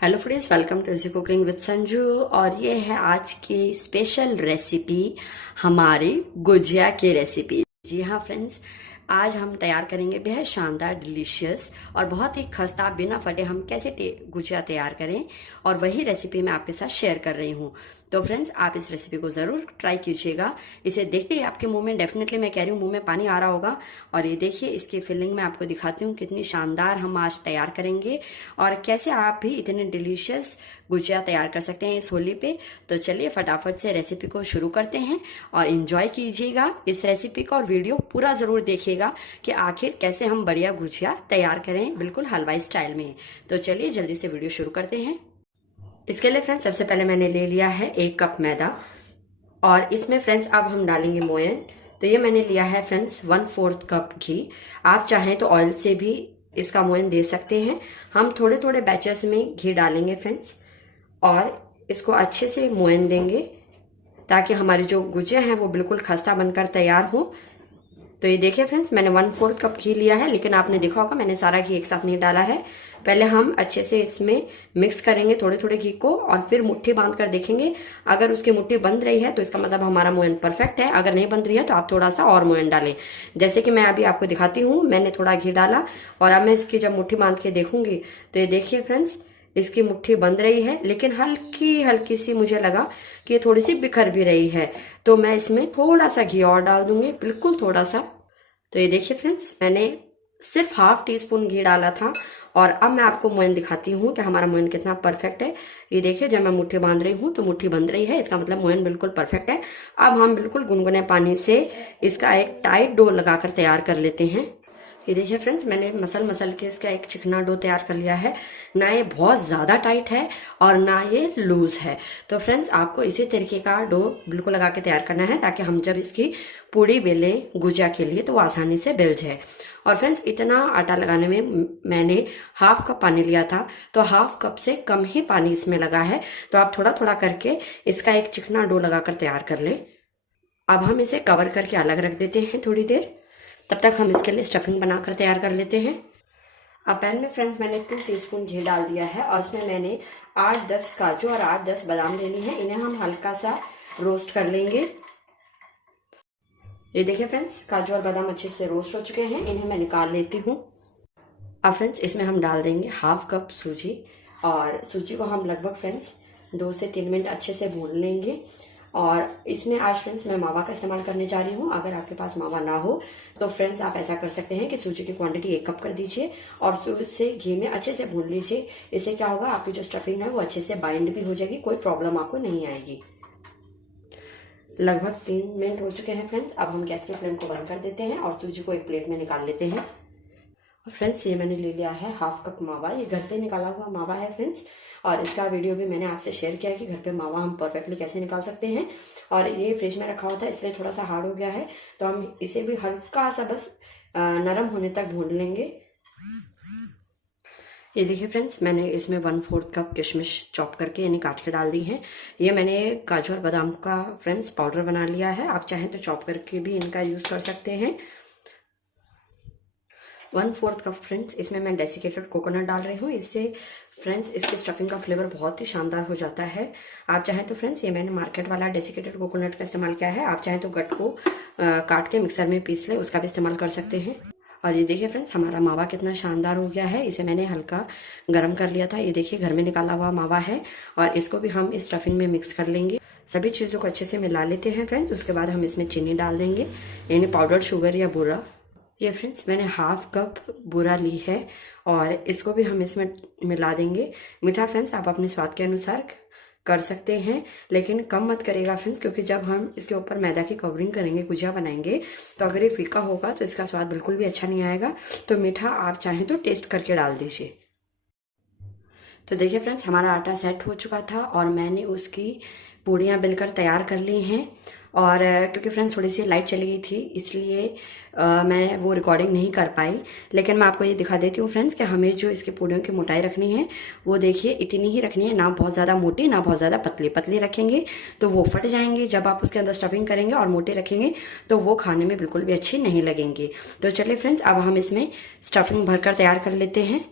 Hello friends, welcome to easy cooking with Sanju. और ये है आज की स्पेशल रेसिपी, हमारी गुजिया की रेसिपी। जी हाँ फ्रेंड्स, आज हम तैयार करेंगे बेहद शानदार, डिलीशियस और बहुत ही खस्ता बिना फटे हम कैसे गुजिया तैयार करें, और वही रेसिपी मैं आपके साथ शेयर कर रही हूँ। तो फ्रेंड्स, आप इस रेसिपी को ज़रूर ट्राई कीजिएगा। इसे देखते ही आपके मुंह में, डेफिनेटली मैं कह रही हूँ, मुंह में पानी आ रहा होगा। और ये देखिए, इसकी फिलिंग मैं आपको दिखाती हूँ कितनी शानदार हम आज तैयार करेंगे, और कैसे आप भी इतने डिलीशियस गुजिया तैयार कर सकते हैं इस होली पे। तो चलिए फटाफट से रेसिपी को शुरू करते हैं और इंजॉय कीजिएगा इस रेसिपी का, और वीडियो पूरा ज़रूर देखिएगा कि आखिर कैसे हम बढ़िया गुजिया तैयार करें, बिल्कुल हलवाई स्टाइल में। तो चलिए जल्दी से वीडियो शुरू करते हैं। इसके लिए फ्रेंड्स, सबसे पहले मैंने ले लिया है 1 कप मैदा, और इसमें फ्रेंड्स अब हम डालेंगे मोयन। तो ये मैंने लिया है फ्रेंड्स 1/4 कप घी। आप चाहें तो ऑयल से भी इसका मोयन दे सकते हैं। हम थोड़े थोड़े बैचेस में घी डालेंगे फ्रेंड्स, और इसको अच्छे से मोयन देंगे ताकि हमारी जो गुजिया हैं वो बिल्कुल खस्ता बनकर तैयार हो। तो ये देखिए फ्रेंड्स, मैंने 1/4 कप घी लिया है, लेकिन आपने देखा होगा मैंने सारा घी एक साथ नहीं डाला है। पहले हम अच्छे से इसमें मिक्स करेंगे थोड़े थोड़े घी को, और फिर मुट्ठी बांध कर देखेंगे। अगर उसकी मुट्ठी बंध रही है तो इसका मतलब हमारा मोयन परफेक्ट है। अगर नहीं बंध रही है तो आप थोड़ा सा और मोयन डालें। जैसे कि मैं अभी आपको दिखाती हूँ, मैंने थोड़ा घी डाला, और अब मैं इसकी जब मुट्ठी बांध के देखूंगी तो ये देखिए फ्रेंड्स, इसकी मुट्ठी बंध रही है, लेकिन हल्की हल्की सी मुझे लगा कि ये थोड़ी सी बिखर भी रही है। तो मैं इसमें थोड़ा सा घी और डाल दूंगी, बिल्कुल थोड़ा सा। तो ये देखिए फ्रेंड्स, मैंने सिर्फ 1/2 टीस्पून घी डाला था, और अब मैं आपको मोयन दिखाती हूँ कि हमारा मोयन कितना परफेक्ट है। ये देखिए, जब मैं मुट्ठी बांध रही हूँ तो मुट्ठी बंध रही है, इसका मतलब मोयन बिल्कुल परफेक्ट है। अब हम बिल्कुल गुनगुने पानी से इसका एक टाइट डो लगाकर तैयार कर लेते हैं। ये देखिए फ्रेंड्स, मैंने मसल के इसका एक चिकना डो तैयार कर लिया है। ना ये बहुत ज़्यादा टाइट है और ना ये लूज है। तो फ्रेंड्स, आपको इसी तरीके का डो बिल्कुल लगा के तैयार करना है, ताकि हम जब इसकी पूड़ी बेलें गुजिया के लिए तो वो आसानी से बेल जाए। और फ्रेंड्स, इतना आटा लगाने में मैंने 1/2 कप पानी लिया था, तो 1/2 कप से कम ही पानी इसमें लगा है। तो आप थोड़ा थोड़ा करके इसका एक चिकना डो लगाकर तैयार कर लें। अब हम इसे कवर करके अलग रख देते हैं थोड़ी देर। तब तक हम इसके लिए स्टफिंग बनाकर तैयार कर लेते हैं। अब पैन में फ्रेंड्स मैंने 2 टीस्पून घी डाल दिया है, और इसमें मैंने 8-10 काजू और 8-10 बादाम लेनी है। इन्हें हम हल्का सा रोस्ट कर लेंगे। ये देखिए फ्रेंड्स, काजू और बादाम अच्छे से रोस्ट हो चुके हैं, इन्हें मैं निकाल लेती हूँ। अब फ्रेंड्स, इसमें हम डाल देंगे 1/2 कप सूजी, और सूजी को हम लगभग फ्रेंड्स 2 से 3 मिनट अच्छे से भून लेंगे। और इसमें आज फ्रेंड्स मैं मावा का इस्तेमाल करने जा रही हूँ। अगर आपके पास मावा ना हो तो फ्रेंड्स आप ऐसा कर सकते हैं कि सूजी की क्वांटिटी 1 कप कर दीजिए, और से घी में अच्छे से भून लीजिए। इससे क्या होगा, आपकी जो स्टफिंग है वो अच्छे से बाइंड भी हो जाएगी, कोई प्रॉब्लम आपको नहीं आएगी। लगभग 3 मिनट हो चुके हैं फ्रेंड्स। अब हम गैस की फ्लेम को बंद कर देते हैं और सूजी को एक प्लेट में निकाल लेते हैं। और फ्रेंड्स, ये मैंने ले लिया है 1/2 कप मावा। ये घर पे निकाला हुआ मावा है फ्रेंड्स, और इसका वीडियो भी मैंने आपसे शेयर किया है कि घर पे मावा हम परफेक्टली कैसे निकाल सकते हैं। और ये फ्रिज में रखा हुआ था, इसलिए थोड़ा सा हार्ड हो गया है। तो हम इसे भी हल्का सा बस नरम होने तक भून लेंगे। ये देखिए फ्रेंड्स, मैंने इसमें 1/4 कप किशमिश चॉप करके यानी काट के डाल दी है। ये मैंने काजू और बादाम का फ्रेंड्स पाउडर बना लिया है। आप चाहें तो चॉप करके भी इनका यूज़ कर सकते हैं। 1/4 कप फ्रेंड्स इसमें मैं डेसिकेटेड कोकोनट डाल रही हूँ। इससे फ्रेंड्स इसकी स्टफिंग का फ्लेवर बहुत ही शानदार हो जाता है। आप चाहें तो फ्रेंड्स, ये मैंने मार्केट वाला डेसिकेटेड कोकोनट का इस्तेमाल किया है। आप चाहें तो गट को काट के मिक्सर में पीस लें, उसका भी इस्तेमाल कर सकते हैं। और ये देखिए फ्रेंड्स, हमारा मावा कितना शानदार हो गया है। इसे मैंने हल्का गर्म कर लिया था। ये देखिए, घर में निकाला हुआ मावा है, और इसको भी हम इस स्टफिंग में मिक्स कर लेंगे। सभी चीज़ों को अच्छे से मिला लेते हैं फ्रेंड्स। उसके बाद हम इसमें चीनी डाल देंगे, यानी पाउडर्ड शुगर या बूरा। ये फ्रेंड्स मैंने 1/2 कप बूरा ली है, और इसको भी हम इसमें मिला देंगे। मीठा फ्रेंड्स आप अपने स्वाद के अनुसार कर सकते हैं, लेकिन कम मत करेगा फ्रेंड्स, क्योंकि जब हम इसके ऊपर मैदा की कवरिंग करेंगे, गुजिया बनाएंगे, तो अगर ये फीका होगा तो इसका स्वाद बिल्कुल भी अच्छा नहीं आएगा। तो मीठा आप चाहें तो टेस्ट करके डाल दीजिए। तो देखिए फ्रेंड्स, हमारा आटा सेट हो चुका था, और मैंने उसकी पूड़ियाँ बेलकर तैयार कर ली हैं। और क्योंकि फ्रेंड्स थोड़ी सी लाइट चली गई थी, इसलिए मैं वो रिकॉर्डिंग नहीं कर पाई। लेकिन मैं आपको ये दिखा देती हूँ फ्रेंड्स कि हमें जो इसकी पूड़ियों की मोटाई रखनी है वो देखिए इतनी ही रखनी है, ना बहुत ज़्यादा मोटी ना बहुत ज़्यादा पतली। पतली रखेंगे तो वो फट जाएंगे जब आप उसके अंदर स्टफिंग करेंगे, और मोटी रखेंगे तो वो खाने में बिल्कुल भी अच्छी नहीं लगेंगी। तो चलिए फ्रेंड्स, अब हम इसमें स्टफिंग भरकर तैयार कर लेते हैं।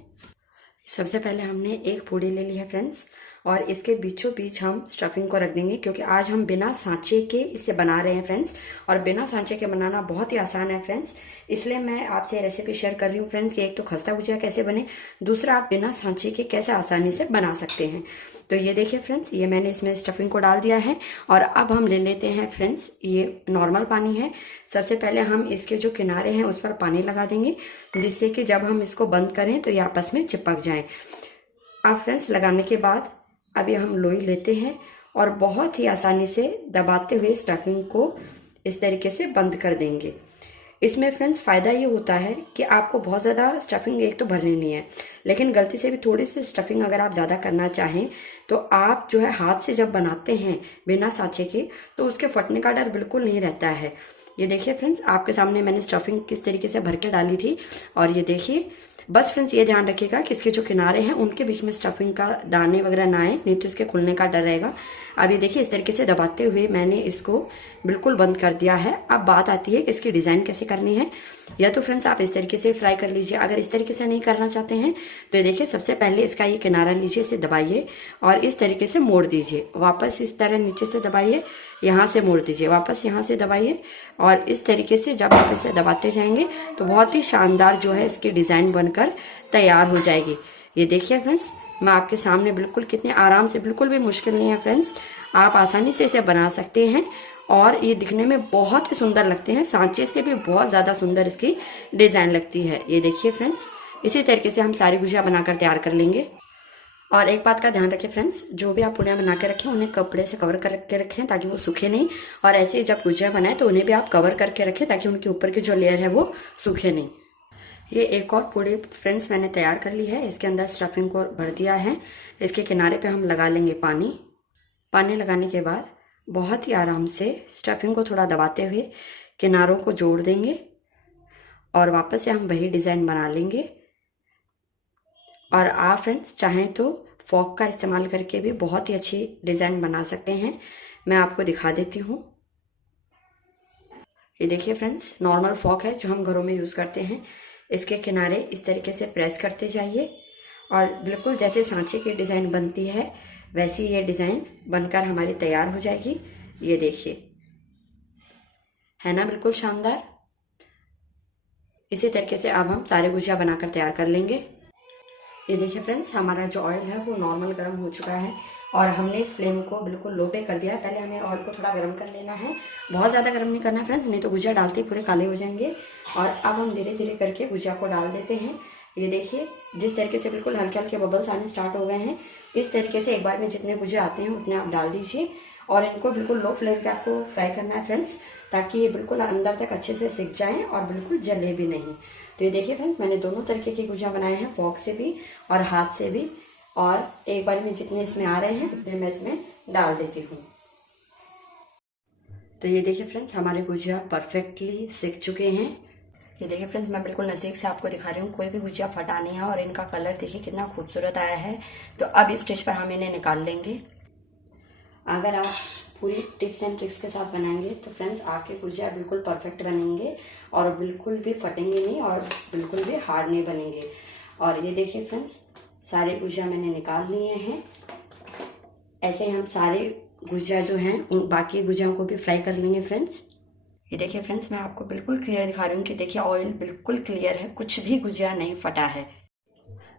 सबसे पहले हमने एक पूड़ी ले ली है फ्रेंड्स, और इसके बीचों बीच हम स्टफिंग को रख देंगे, क्योंकि आज हम बिना सांचे के इसे बना रहे हैं फ्रेंड्स। और बिना सांचे के बनाना बहुत ही आसान है फ्रेंड्स, इसलिए मैं आपसे रेसिपी शेयर कर रही हूँ फ्रेंड्स कि एक तो खस्ता गुजिया कैसे बने, दूसरा आप बिना सांचे के कैसे आसानी से बना सकते हैं। तो ये देखिए फ्रेंड्स, ये मैंने इसमें स्टफिंग को डाल दिया है। और अब हम ले लेते हैं फ्रेंड्स, ये नॉर्मल पानी है। सबसे पहले हम इसके जो किनारे हैं उस पर पानी लगा देंगे, जिससे कि जब हम इसको बंद करें तो ये आपस में चिपक जाएं। अब फ्रेंड्स लगाने के बाद अभी हम लोई लेते हैं और बहुत ही आसानी से दबाते हुए स्टफिंग को इस तरीके से बंद कर देंगे। इसमें फ्रेंड्स फ़ायदा ये होता है कि आपको बहुत ज़्यादा स्टफिंग एक तो भरनी नहीं है, लेकिन गलती से भी थोड़ी सी स्टफिंग अगर आप ज़्यादा करना चाहें तो आप जो है हाथ से जब बनाते हैं बिना सांचे के, तो उसके फटने का डर बिल्कुल नहीं रहता है। ये देखिए फ्रेंड्स, आपके सामने मैंने स्टफिंग किस तरीके से भर के डाली थी। और ये देखिए, बस फ्रेंड्स ये ध्यान रखिएगा कि इसके जो किनारे हैं उनके बीच में स्टफिंग का दाने वगैरह ना आए, नहीं तो इसके खुलने का डर रहेगा। अब ये देखिए, इस तरीके से दबाते हुए मैंने इसको बिल्कुल बंद कर दिया है। अब बात आती है कि इसकी डिज़ाइन कैसे करनी है। या तो फ्रेंड्स आप इस तरीके से फ्राई कर लीजिए, अगर इस तरीके से नहीं करना चाहते हैं तो ये देखिए, सबसे पहले इसका ये किनारा लीजिए, इसे दबाइए और इस तरीके से मोड़ दीजिए। वापस इस तरह नीचे से दबाइए, यहाँ से मोड़ दीजिए, वापस यहाँ से दबाइए। और इस तरीके से जब आप इसे दबाते जाएंगे तो बहुत ही शानदार जो है इसकी डिज़ाइन बनकर तैयार हो जाएगी। ये देखिए फ्रेंड्स, मैं आपके सामने बिल्कुल कितने आराम से, बिल्कुल भी मुश्किल नहीं है फ्रेंड्स, आप आसानी से इसे बना सकते हैं। और ये दिखने में बहुत ही सुंदर लगते हैं, सांचे से भी बहुत ज़्यादा सुंदर इसकी डिज़ाइन लगती है। ये देखिए फ्रेंड्स, इसी तरीके से हम सारी गुजिया बनाकर तैयार कर लेंगे। और एक बात का ध्यान रखें फ्रेंड्स, जो भी आप पूड़ियाँ बना के रखें उन्हें कपड़े से कवर करके रखें ताकि वो सूखे नहीं। और ऐसे ही जब गुजिया बनाएं तो उन्हें भी आप कवर करके रखें ताकि उनके ऊपर की जो लेयर है वो सूखे नहीं। ये एक और पूड़ी फ्रेंड्स मैंने तैयार कर ली है, इसके अंदर स्टफिंग को भर दिया है। इसके किनारे पे हम लगा लेंगे पानी। पानी लगाने के बाद बहुत ही आराम से स्टफिंग को थोड़ा दबाते हुए किनारों को जोड़ देंगे और वापस से हम वही डिज़ाइन बना लेंगे। और आप फ्रेंड्स चाहें तो फॉक का इस्तेमाल करके भी बहुत ही अच्छी डिज़ाइन बना सकते हैं। मैं आपको दिखा देती हूँ। ये देखिए फ्रेंड्स, नॉर्मल फॉक है जो हम घरों में यूज़ करते हैं। इसके किनारे इस तरीके से प्रेस करते जाइए और बिल्कुल जैसे सांचे की डिज़ाइन बनती है वैसी ये डिज़ाइन बनकर हमारी तैयार हो जाएगी। ये देखिए, है ना बिल्कुल शानदार। इसी तरीके से अब हम सारे गुजिया बनाकर तैयार कर लेंगे। ये देखिए फ्रेंड्स, हमारा जो ऑयल है वो नॉर्मल गर्म हो चुका है और हमने फ्लेम को बिल्कुल लो पे कर दिया है। पहले हमें ऑयल को थोड़ा गर्म कर लेना है, बहुत ज़्यादा गर्म नहीं करना है फ्रेंड्स, नहीं तो गुजिया डालते ही पूरे काले हो जाएंगे। और अब हम धीरे धीरे करके गुजिया को डाल देते हैं। ये देखिए, जिस तरीके से बिल्कुल हल्के हल्के बबल्स आने स्टार्ट हो गए हैं, इस तरीके से एक बार में जितने गुजिया आते हैं उतने आप डाल दीजिए। और इनको बिल्कुल लो फ्लेम पे आपको फ्राई करना है फ्रेंड्स, ताकि ये बिल्कुल अंदर तक अच्छे से सिक जाएं और बिल्कुल जले भी नहीं। तो ये देखिए फ्रेंड्स, मैंने दोनों तरीके की गुजिया बनाए हैं, फॉक से भी और हाथ से भी। और एक बार में जितने इसमें आ रहे हैं उतने मैं इसमें डाल देती हूँ। तो ये देखिए फ्रेंड्स, हमारे गुजिया परफेक्टली सिक चुके हैं। ये देखिए फ्रेंड्स, मैं बिल्कुल नज़दीक से आपको दिखा रही हूँ, कोई भी गुजिया फटा नहीं है और इनका कलर देखिए कितना खूबसूरत आया है। तो अब इस स्टेज पर हम इन्हें निकाल लेंगे। अगर आप पूरी टिप्स एंड ट्रिक्स के साथ बनाएंगे तो फ्रेंड्स आपके गुजिया बिल्कुल परफेक्ट बनेंगे और बिल्कुल भी फटेंगे नहीं और बिल्कुल भी हार्ड नहीं बनेंगे। और ये देखिए फ्रेंड्स, सारे गुजिया मैंने निकाल लिए हैं। ऐसे ही हम सारे गुजिया जो हैं उन बाकी गुजियाओं को भी फ्राई कर लेंगे फ्रेंड्स। ये देखिए फ्रेंड्स, मैं आपको बिल्कुल क्लियर दिखा रही हूँ कि देखिए ऑयल बिल्कुल क्लियर है, कुछ भी गुजिया नहीं फटा है।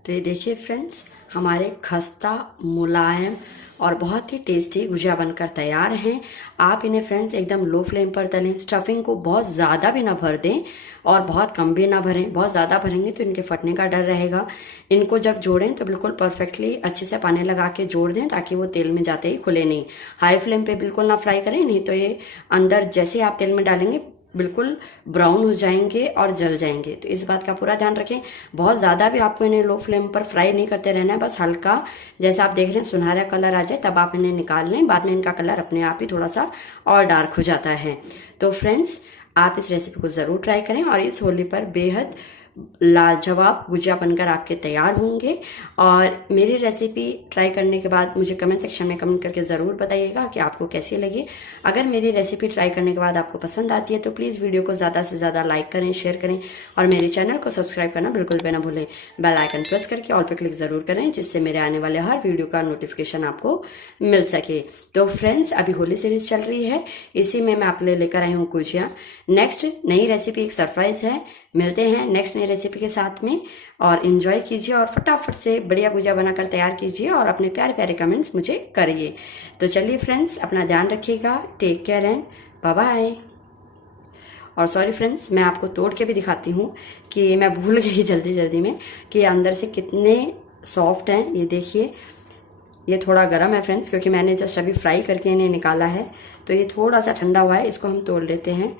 तो ये देखिए फ्रेंड्स, हमारे खस्ता मुलायम और बहुत ही टेस्टी गुजिया बनकर तैयार हैं। आप इन्हें फ्रेंड्स एकदम लो फ्लेम पर तलें, स्टफिंग को बहुत ज़्यादा भी ना भर दें और बहुत कम भी ना भरें। बहुत ज़्यादा भरेंगे तो इनके फटने का डर रहेगा। इनको जब जोड़ें तो बिल्कुल परफेक्टली अच्छे से पानी लगा के जोड़ दें ताकि वो तेल में जाते ही खुले नहीं। हाई फ्लेम पे बिल्कुल ना फ्राई करें, नहीं तो ये अंदर जैसे आप तेल में डालेंगे बिल्कुल ब्राउन हो जाएंगे और जल जाएंगे। तो इस बात का पूरा ध्यान रखें। बहुत ज़्यादा भी आपको इन्हें लो फ्लेम पर फ्राई नहीं करते रहना है, बस हल्का जैसा आप देख रहे हैं सुनहरा कलर आ जाए तब आप इन्हें निकाल लें। बाद में इनका कलर अपने आप ही थोड़ा सा और डार्क हो जाता है। तो फ्रेंड्स आप इस रेसिपी को ज़रूर ट्राई करें और इस होली पर बेहद लाजवाब गुजिया बनकर आपके तैयार होंगे। और मेरी रेसिपी ट्राई करने के बाद मुझे कमेंट सेक्शन में कमेंट करके ज़रूर बताइएगा कि आपको कैसी लगी। अगर मेरी रेसिपी ट्राई करने के बाद आपको पसंद आती है तो प्लीज़ वीडियो को ज़्यादा से ज़्यादा लाइक करें, शेयर करें और मेरे चैनल को सब्सक्राइब करना बिल्कुल भी ना भूलें। बेल आइकन प्रेस करके ऑल पे क्लिक ज़रूर करें, जिससे मेरे आने वाले हर वीडियो का नोटिफिकेशन आपको मिल सके। तो फ्रेंड्स, अभी होली सीरीज चल रही है, इसी में मैं आप लेकर आई हूँ गुजिया। नेक्स्ट नई रेसिपी एक सरप्राइज है। मिलते हैं नेक्स्ट नई रेसिपी के साथ में, और एंजॉय कीजिए और फटाफट से बढ़िया गुजिया बनाकर तैयार कीजिए और अपने प्यारे प्यारे कमेंट्स मुझे करिए। तो चलिए फ्रेंड्स, अपना ध्यान रखिएगा, take care and bye bye. और सॉरी फ्रेंड्स, मैं आपको तोड़ के भी दिखाती हूँ कि मैं भूल गई जल्दी जल्दी में कि अंदर से कितने सॉफ्ट हैं। ये देखिए, ये थोड़ा गर्म है फ्रेंड्स, क्योंकि मैंने जस्ट अभी फ्राई करके इन्हें निकाला है, तो ये थोड़ा सा ठंडा हुआ है। इसको हम तोड़ लेते हैं।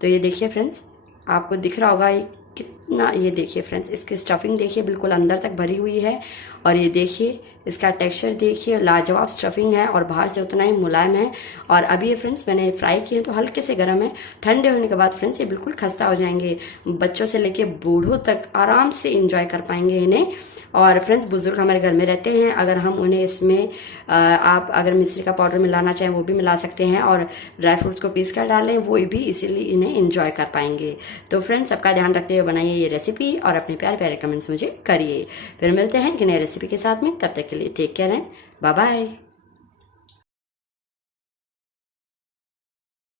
तो ये देखिए फ्रेंड्स, आपको दिख रहा होगा ये कितना, ये देखिए फ्रेंड्स, इसकी स्टफिंग देखिए बिल्कुल अंदर तक भरी हुई है। और ये देखिए इसका टेक्सचर देखिए, लाजवाब स्टफिंग है और बाहर से उतना ही मुलायम है। और अभी ये फ्रेंड्स मैंने फ्राई किए तो हल्के से गर्म है। ठंडे होने के बाद फ्रेंड्स ये बिल्कुल खस्ता हो जाएंगे। बच्चों से लेके बूढ़ों तक आराम से इंजॉय कर पाएंगे इन्हें। और फ्रेंड्स, बुजुर्ग हमारे घर में रहते हैं, अगर हम उन्हें इसमें आप अगर मिश्री का पाउडर मिलाना चाहें वो भी मिला सकते हैं, और ड्राई फ्रूट्स को पीस कर डालें, वो भी इसीलिए इन्हें इंजॉय कर पाएंगे। तो फ्रेंड्स, सबका ध्यान रखते हुए बनाइए ये रेसिपी और अपने प्यारे प्यारे कमेंट्स मुझे करिए। फिर मिलते हैं कि नई रेसिपी के साथ में, तब तक के लिए take care and bye bye.